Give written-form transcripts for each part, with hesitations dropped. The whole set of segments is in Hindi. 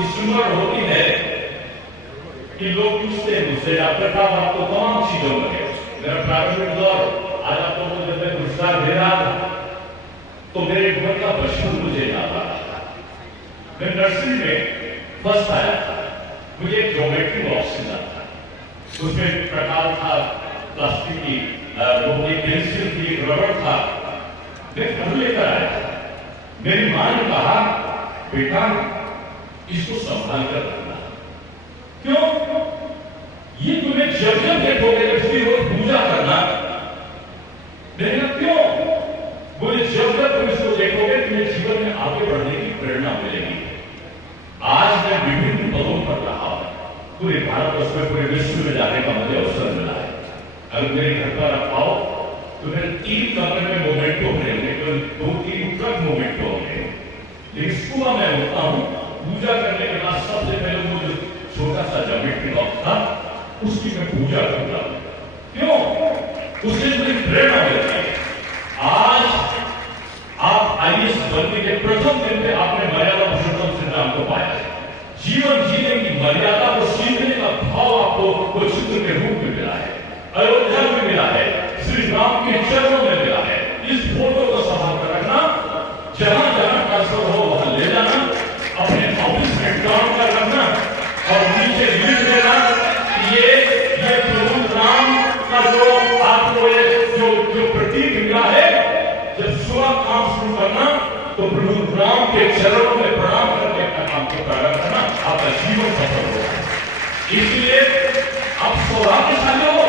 इस उम्र होती है कि लोग पूछते हैं मुझसे, डॉक्टर साहब आपको तमाम चीजों में मेरा प्रारंभिक दौर आज आप लोगों को जब मैं पुरस्कार दे रहा था तो मेरे घर का बचपन मुझे याद आ रहा था। मैं नर्सरी में फर्स्ट आया था, मुझे एक ज्योमेट्री बॉक्स मिला था, उसमें प्रकार था प्लास्टिक की, वो एक पेंसिल थी, रबड़ था। मैं घर लेकर आया था। मेरी मां ने कहा बेटा इसको संभाल कर रखना। क्यों? ये तुम्हें जब जब देखोगे उसकी रोज पूजा करना। मैंने कहा क्यों? बोले जब जब तुम इसको देखोगे तुम्हें जीवन में आगे बढ़ने की प्रेरणा मिलेगी। आज मैं विभिन्न पदों पर रहा हूं, पूरे भारतवर्ष में पूरे विश्व में जाने का मुझे अवसर मिला है। अगर मेरे घर पर आप आओ तो मेरे 3 कमरे में मोमेंटो होंगे, केवल 2-3 ट्रक मोमेंटो होंगे। लेकिन सुबह मैं उठता हूं, पूजा करने के बाद सबसे पहले वो जो छोटा सा ज्योमेट्री बॉक्स था उसकी मैं पूजा करता हूं। क्यों? उससे मुझे प्रेरणा मिलती है। आज आप आईएएस बनने के प्रथम दिन पे आपने मर्यादा पुरुषोत्तम सिद्धांत को पाया है। जीवन जीने की मर्यादा को सीखने का भाव आपको वो चित्र के रूप में मिला है, अयोध्या में मिला है, श्री राम के चरणों में मिला है। इस फोटो को संभाल कर रखना, जहां जहां ट्रांसफर हो वहां ले जाना, अपने ऑफिस में काम कर रखना और नीचे लिख देना ये प्रभु राम का जो आपको जो प्रतीक मिला है। जब सुबह काम शुरू करना तो प्रभु राम के चरणों में प्रणाम करके अपना काम को प्रारंभ करना, आपका जीवन सफल होगा। इसलिए आप सौभाग्यशाली हो।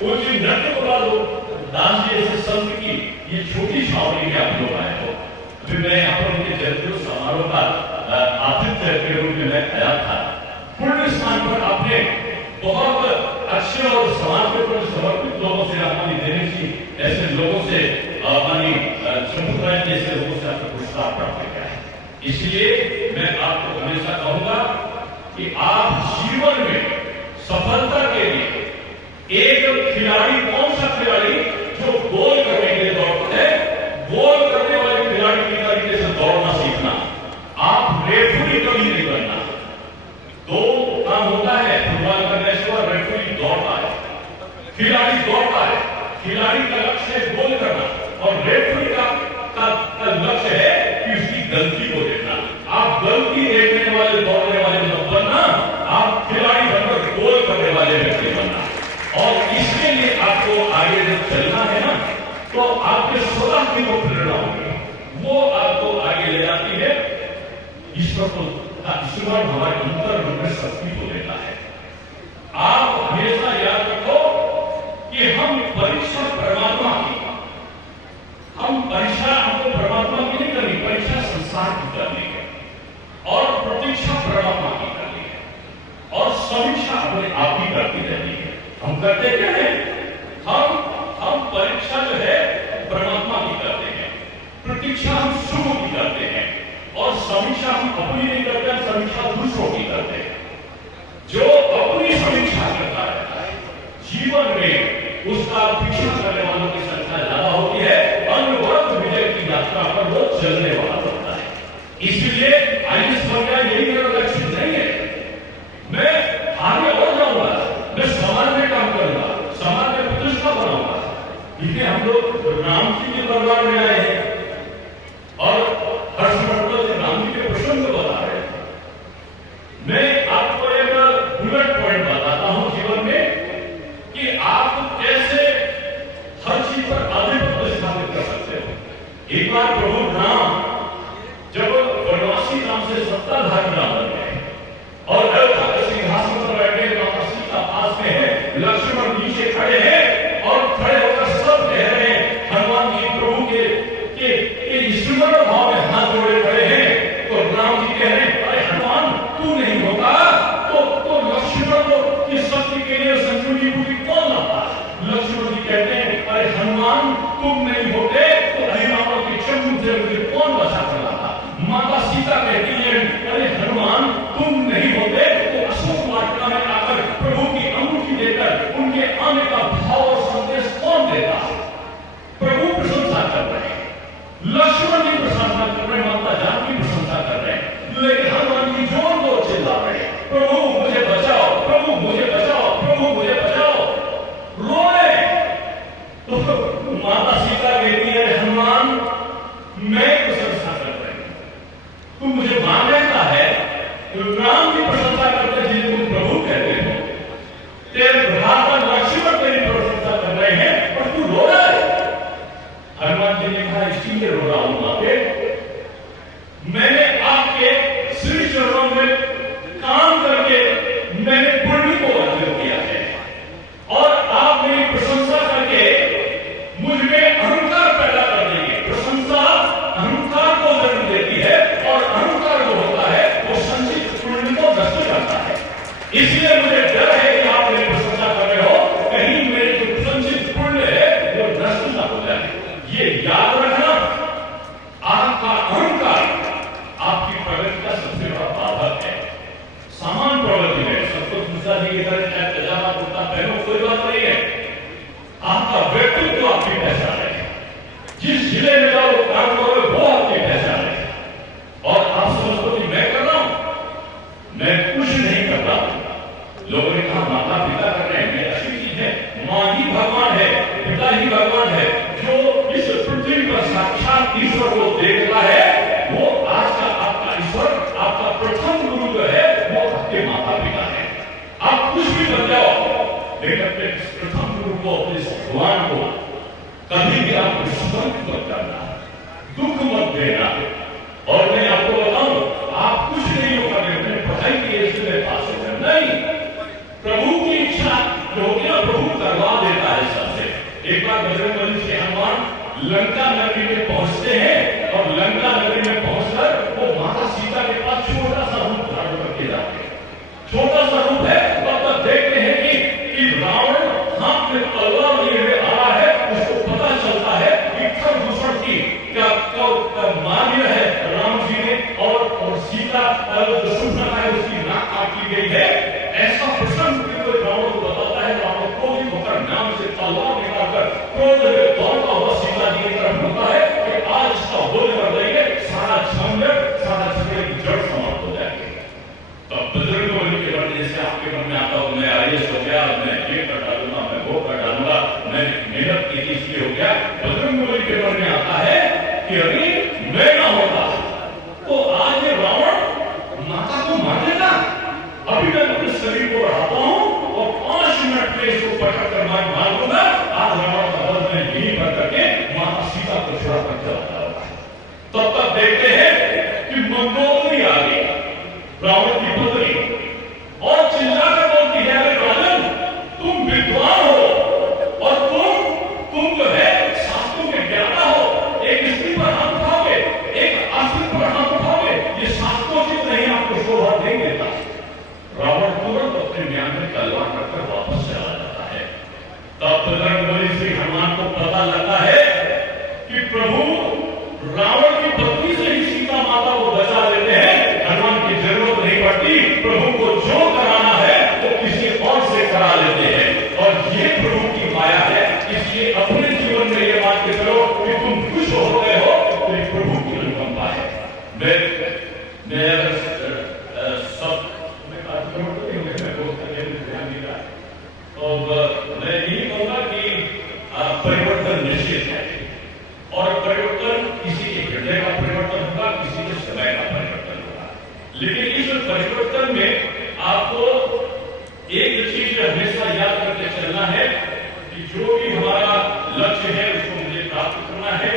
वो जो नृत्य बोला लोग दास जी ऐसे संत की ये छोटी छावनी में आप लोग आए हो। अभी मैं यहाँ पर उनके जन्मदिन समारोह का आतिथ्य के रूप में मैं आया था। पुण्य स्थान पर आपने बहुत अच्छे और समाज के प्रति समर्पित लोगों से, हमारी देवी जी ऐसे लोगों से, हमारी चंद्रकांत जैसे लोगों से आपको पुरस्कार प्राप्त किया है। इसलिए मैं आपको हमेशा कहूंगा कि आप जीवन में सफलता के लिए एक खिलाड़ी, कौन सा खिलाड़ी जो गोल करने के लिए दौड़ता है, गोल करने वाले खिलाड़ी की तरीके से दौड़ना सीखना। आप रेफरी कभी नहीं बनना। 2 काम होता है फुटबॉल करने से, और रेफरी दौड़ता है, खिलाड़ी दौड़ता है। खिलाड़ी का लक्ष्य है गोल करना और रेफरी का लक्ष्य है कि उसकी गलती को देखना। आप गलती देखने वाले दौड़ने वाले मत बनना, आप खिलाड़ी बनकर गोल करने वाले व्यक्ति बनना। और इसके लिए आपको आगे जब चलना है ना तो आपके स्वतः की वो प्रेरणा होगी, वो आपको आगे ले जाती है। ईश्वर को ईश्वर हमारे अंतर में शक्ति को देता है। आप हमेशा याद रखो कि हम परीक्षा परमात्मा की, हम परीक्षा हमको परमात्मा की नहीं करनी, परीक्षा संसार की करनी है और प्रतीक्षा परमात्मा की करनी है और समीक्षा अपने आप ही करती रहनी है। हम करते क्या है? हम परीक्षा जो है परमात्मा की करते हैं, प्रतीक्षा हम शुभ की करते हैं और समीक्षा हम अपनी नहीं करते, हम समीक्षा दूसरों की करते हैं। जो अपनी समीक्षा करता रहता है जीवन में उसका पीछा करने वालों की संख्या ज्यादा होती है, अन्य विजय की यात्रा पर वो चलने वाला होता है। इसलिए आईएएस बन गया यही मेरा लक्ष्य नहीं है। मैं आगे और जाऊंगा, मैं समाज में काम करूंगा, समाज में प्रतिष्ठा बनाऊंगा। इसलिए हम लोग राम जी के दरबार में आए हैं और हर्षवर्धन से राम जी के प्रसंग बता रहे हैं। मैं आपको एक बुलेट पॉइंट बताता हूं जीवन में कि आप कैसे हर चीज पर आधिपत्य स्थापित कर सकते हो। एक बार प्रभु राम जब में काम करके मैंने पुण्य को अर्जित किया है और आप मेरी प्रशंसा करके मुझ में अहंकार पैदा कर देंगे। प्रशंसा अहंकार को जन्म देती है और अहंकार जो होता है वो संचित पुण्य को नष्ट करता है। इसलिए मुझे डर है कि आप मेरी प्रशंसा कर रहे हो, कहीं मेरे जो संचित पुण्य है वो नष्ट न हो जाए। ये याद रखना, आपका अहंकार आपकी प्रगति का सबसे बड़ा बाधक है। सामान्य प्रगति में संतोष मिश्रा जी की तरह चाहे पजामा कुर्ता पहनो, कोई बात नहीं है। आपका व्यक्तित्व आपकी पहचान है। जिस जिले में जाओ काम करो वो आपकी पहचान है। और आप समझो कि मैं कर रहा हूं, मैं कुछ नहीं कर रहा हूं। लोगों ने कहा माता पिता कर रहे हैं, ऐसी चीज है, मां ही भगवान है, पिता ही भगवान है। जो इस पृथ्वी पर साक्षात ईश्वर को देखता है वो आज का आपका ईश्वर, आपका प्रथम गुरु जो है वो आपके माता पिता है। आप कुछ भी बन जाओ लेकिन अपने प्रथम गुरु को, अपने भगवान को कभी भी आप विस्मृत मत करना, दुख मत देना। और मैं आपको बताऊं, आप कुछ नहीं हो पाते, मैंने पढ़ाई की है इसलिए पास हो गया नहीं। प्रभु की इच्छा जो होगी ना, प्रभु करवा देता है सबसे। एक बार बजरंगबली से हनुमान लंका नगरी में पहुंचते हैं और लंका नगरी में पहुंचकर वो माता सीता के पास छोटा सा रूप धारण करके जाते हैं। छोटा सा रूप है, तब तक देखते हैं कि रावण हाथ में तलवार लिए हुए आ रहा है। उसको पता चलता है कि खरदूषण की मार्य है राम जी ने और सीता जो सुषमा है उसकी नाक काट ली गई है। ऐसा प्रसंग रावण को बताता है। रावण क्रोधित होकर नाम से तलवार निकालकर क्रोध में दौड़ता हुआ सीता जी की तरफ होता है कि आज इसका बोल कर देंगे, सारा झंझट, सारा झगड़े की जड़ समाप्त हो जाएगी। तब बजरंगबली के मन जैसे आपके मन में आता हो, मैं आईएएस हो गया, मैं ये कर डालूंगा, मैं वो कर डालूंगा, मैं मेहनत की थी इसलिए हो गया। बजरंगबली के मन में आता है कि अरे मैं ना होता तो आज ये रावण माता को मार देता। अभी मैं अपने शरीर को बढ़ाता हूं और 5 मिनट में इसको पकड़ कर मार दूंगा। आज रावण का बल मैं यही कर करके माता सीता को छुड़ा कर चलाता होगा। तब तक देखते हैं कि मंदोदरी आ गई, रावण की पुत्री, और चिल्लाकर बोलती है, अरे राजन तुम विद्वान हो और तुम जो है शास्त्रों के ज्ञाता हो, एक स्त्री पर हाथ उठाओगे, एक आश्रित पर हाथ उठाओगे, ये शास्त्रोचित नहीं, आपको शोभा नहीं देता। रावण तुरंत अपने म्यान में तलवार रखकर वापस चला जाता है। तब बजरंगबली श्री हनुमान को पता लगता है कि प्रभु रावण की पत्नी से ही सीता माता को बचा लेते हैं। हनुमान की जरूरत नहीं पड़ती, प्रभु को जो कराना है वो किसी और से करा लेते हैं। और ये प्रभु की माया है। इसलिए अपने जीवन में ये मान के चलो कि तुम खुश हो गए हो तो ये प्रभु की अनुकंपा है। मैं सब मैं यही कहूंगा कि परिवर्तन निश्चित है और परिवर्तन किसी के हृदय का परिवर्तन होगा, किसी के समय का परिवर्तन होगा। लेकिन इस परिवर्तन में आपको एक चीज हमेशा याद करके चलना है कि जो भी हमारा लक्ष्य है उसको मुझे प्राप्त करना है।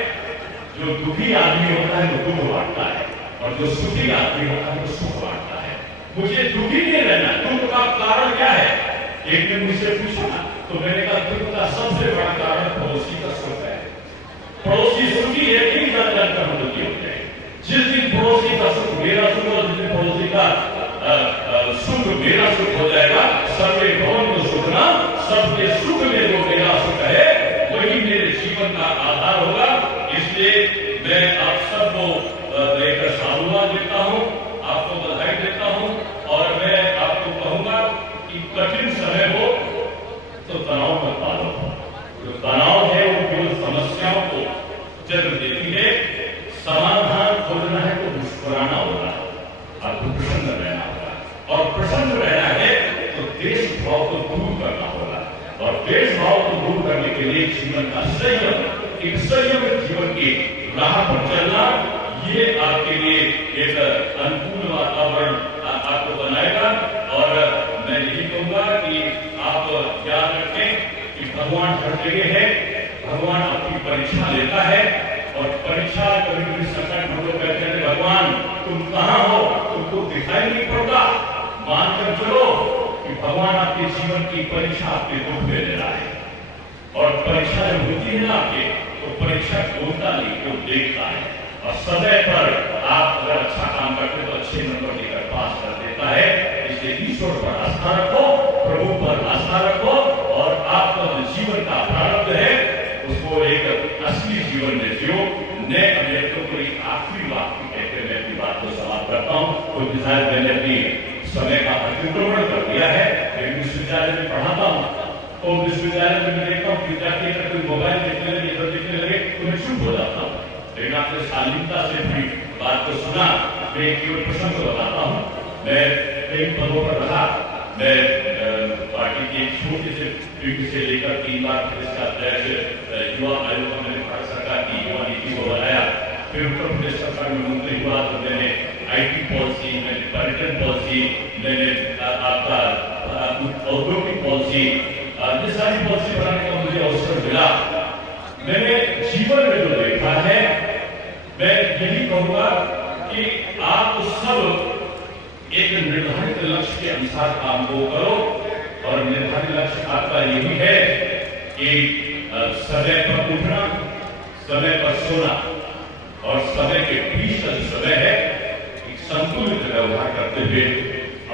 जो दुखी आदमी होता है वो दुख बांटता है और जो सुखी आदमी होता है वो सुख बांटता है। मुझे दुखी नहीं रहना। दुख का कारण क्या है? एक ने मुझसे पूछा तो मैंने कहा दुख का सबसे बड़ा कारण पड़ोसी का सुख है। पड़ोसी सुखी है कि जानकर हम दुखी होते हैं। जिस दिन पड़ोसी का सुख मेरा सुख और जिस दिन पड़ोसी का सुख मेरा सुख हो जाएगा, सबके भवन को सुखना, सबके सुख में जो मेरा सुख है वही मेरे जीवन का आधार होगा। इसलिए मैं आप सबको लेकर साधुवाद देता हूं, आपको बधाई देता हूं और मैं आपको कहूंगा कि कठिन समय हो तो तनाव मत पालो। जो तनाव है वो केवल समस्याओं को जन्म देती है। समाधान खोजना है तो मुस्कुराना होगा, आपको प्रसन्न रहना होगा और प्रसन्न रहना है तो देश भाव को दूर करना होगा और देश भाव को दूर करने के लिए जीवन का संयम, एक संयमित जीवन की राह पर चलना, ये आपके लिए एक अनुकूल वातावरण आपको बनाएगा। और मैं यही कहूंगा कि आप याद रखें कि भगवान हर जगह है, भगवान आपकी परीक्षा लेता है और परीक्षा कभी कभी संकट हम लोग कहते हैं भगवान तुम कहां हो, तुमको दिखाई नहीं पड़ता। मानकर चलो कि भगवान आपके जीवन की परीक्षा आपके दुख में ले रहा है, और परीक्षा जब होती है ना आपके, तो परीक्षा बोलता नहीं, वो देखता है, और समय पर आप अगर अच्छा काम करते तो अच्छे नंबर लेकर पास कर देता है। इसलिए ईश्वर पर आस्था रखो, प्रभु पर आस्था रखो, और आपका जो जीवन का प्रारब्ध है उसको एक असली जीवन में जियो। नए अभियंतों को एक आखिरी वाक्य कहते हुए अपनी बात को समाप्त करता हूँ। क्योंकि शायद मैंने अपनी समय का अतिक्रमण कर दिया है, लेकिन विश्वविद्यालय में पढ़ाता हूँ, तो विश्वविद्यालय में मैं देखता हूँ विद्यार्थी अगर कोई मोबाइल देखने लगे, इधर देखने लगे तो मैं चुप हो जाता हूँ। लेकिन आपने शालीनता से भी बात को सुना। मैं केवल प्रसंग को बताता हूँ। मैं कई पदों पर रहा। मैं पार्टी की एक छोटी से ड्यूटी से लेकर 3 बार प्रदेश का अध्यक्ष, युवा आयोग में मैंने भारत सरकार की युवा नीति को बनाया, फिर उत्तर प्रदेश सरकार में मंत्री हुआ तो मैंने IT पॉलिसी, मैंने पर्यटन पॉलिसी, मैंने आपका औद्योगिक पॉलिसी, ये सारी पॉलिसी बनाने का मुझे अवसर मिला। मैंने जीवन में जो देखा है, मैं यही कहूंगा कि आप सब एक निर्धारित लक्ष्य के अनुसार काम को करो, और निर्धारित लक्ष्य आपका यही है कि समय पर उठना, समय पर सोना, और समय के बीच का जो समय है एक संतुलित व्यवहार करते हुए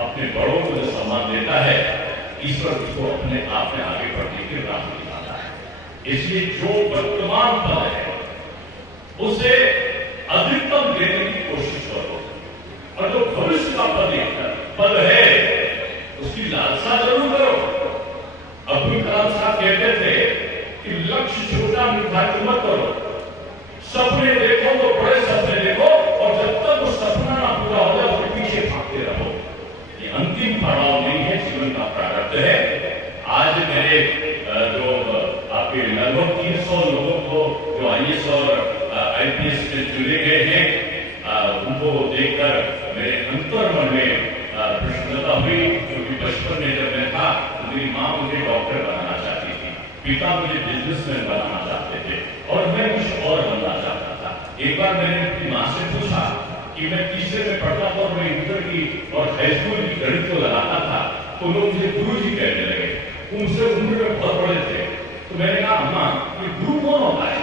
अपने बड़ों को जो सम्मान देता है, ईश्वर उसको अपने आप में आगे बढ़ने की राह दिखाता है। इसलिए जो वर्तमान पल है उसे अधिकतम देने की कोशिश करो, और जो भविष्य का पद है उसकी लालसा जरूर करो। अब्दुल कलाम साहब कहते थे कि लक्ष्य छोटा निर्धारित मत करो, सपने देखो तो बड़े सपने देखो, और जब तक वो सपना ना पूरा हो जाए उसके पीछे भागते रहो। ये अंतिम पड़ाव नहीं है, जीवन का प्रारब्ध है। आज मेरे जो आपके लगभग 300 लोगों को जो IAS और IPS में चुने गए हैं, उनको देखकर मेरे अंतर्मन में प्रसन्नता हुई। क्योंकि बचपन में जब मैं था तो मेरी माँ मुझे डॉक्टर बनाना चाहती थी, पिता मुझे बिजनेसमैन बनाना चाहते थे, और मैं कुछ और बनना चाहता था। एक बार मैंने अपनी माँ से पूछा कि मैं तीसरे में पढ़ता था और मैं इंटर की और हाई स्कूल की गणित को लगाता था, तो लोग मुझे गुरु जी कहने लगे। उनसे उम्र में बहुत बड़े थे, तो मैंने कहा अम्मा ये गुरु कौन होता है?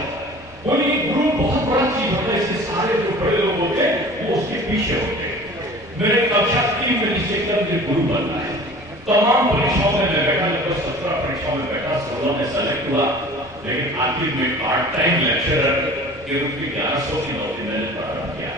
बोली गुरु बहुत बड़ा चीज होता है, इससे सारे जो बड़े लोग होते हैं वो उसके पीछे होते हैं। मेरे कक्षा 3 में निश्चय कर मुझे गुरु बनना है। तमाम परीक्षाओं में मैं बैठा, लगभग 17 परीक्षाओं में बैठा, 16 में सेलेक्ट हुआ, लेकिन आखिर में पार्ट टाइम लेक्चरर के रूप में 1100 की नौकरी मैंने प्रारंभ किया।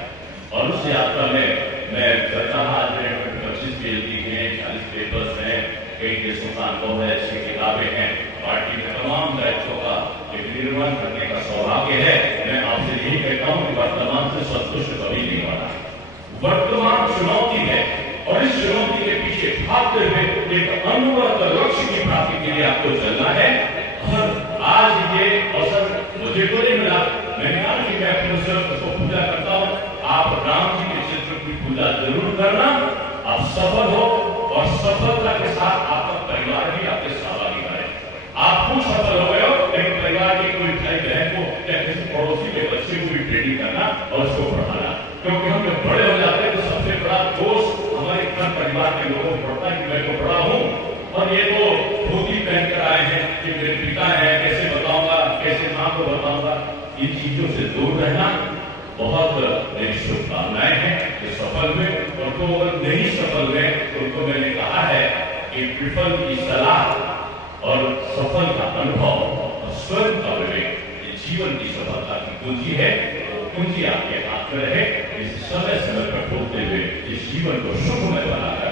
और उस यात्रा में मैं करता रहा। आज मेरे 25 PhD हैं, 40 पेपर्स हैं, कई देशों का अनुभव है, 6 किताबें हैं। पार्टी में तमाम दायित्वों का एक निर्वहन करने का सौभाग्य है। मैं आपसे यही कहता हूँ कि वर्तमान से संतुष्ट कभी नहीं होना। वर्तमान चुनौती है, और इस चुनौती के पीछे भागते हुए एक अनवरत लक्ष्य की प्राप्ति के लिए आपको चलना है। और आज ये अवसर मुझे तो नहीं मिला, मैंने कहा कि मैं अपने ईश्वर को पूजा करता हूँ, आप राम जी के चित्र की पूजा जरूर करना। आप सफल हो, और सफलता के साथ आपका परिवार भी आपके सहभागी बने। आप खुद सफल हो गए हो, लेकिन परिवार के कोई भाई बहन को या किसी पड़ोसी के बच्चे को भी ट्रेनिंग करना और उसको पढ़ाना। क्योंकि हम जब बड़े हो जाते हैं तो सबसे बड़ा दोष हमारे घर परिवार के लोगों को पड़ता है कि मैं तो बड़ा हूँ, और ये तो धोती पहनकर आए हैं कि मेरे पिता हैं, कैसे बताऊंगा, कैसे माँ को बताऊंगा। इन चीजों से दूर रहना। बहुत मेरी शुभकामनाएं हैं जो सफल हुए, और तो अगर नहीं सफल हुए तो उनको मैंने कहा है कि विफल की सलाह और सफल का अनुभव और स्वयं का विवेक ये जीवन की सफलता की कुंजी है। कुंजी आपके हाथ में रहे। इस समय समय पर बोलते हुए इस जीवन को सुखमय बनाकर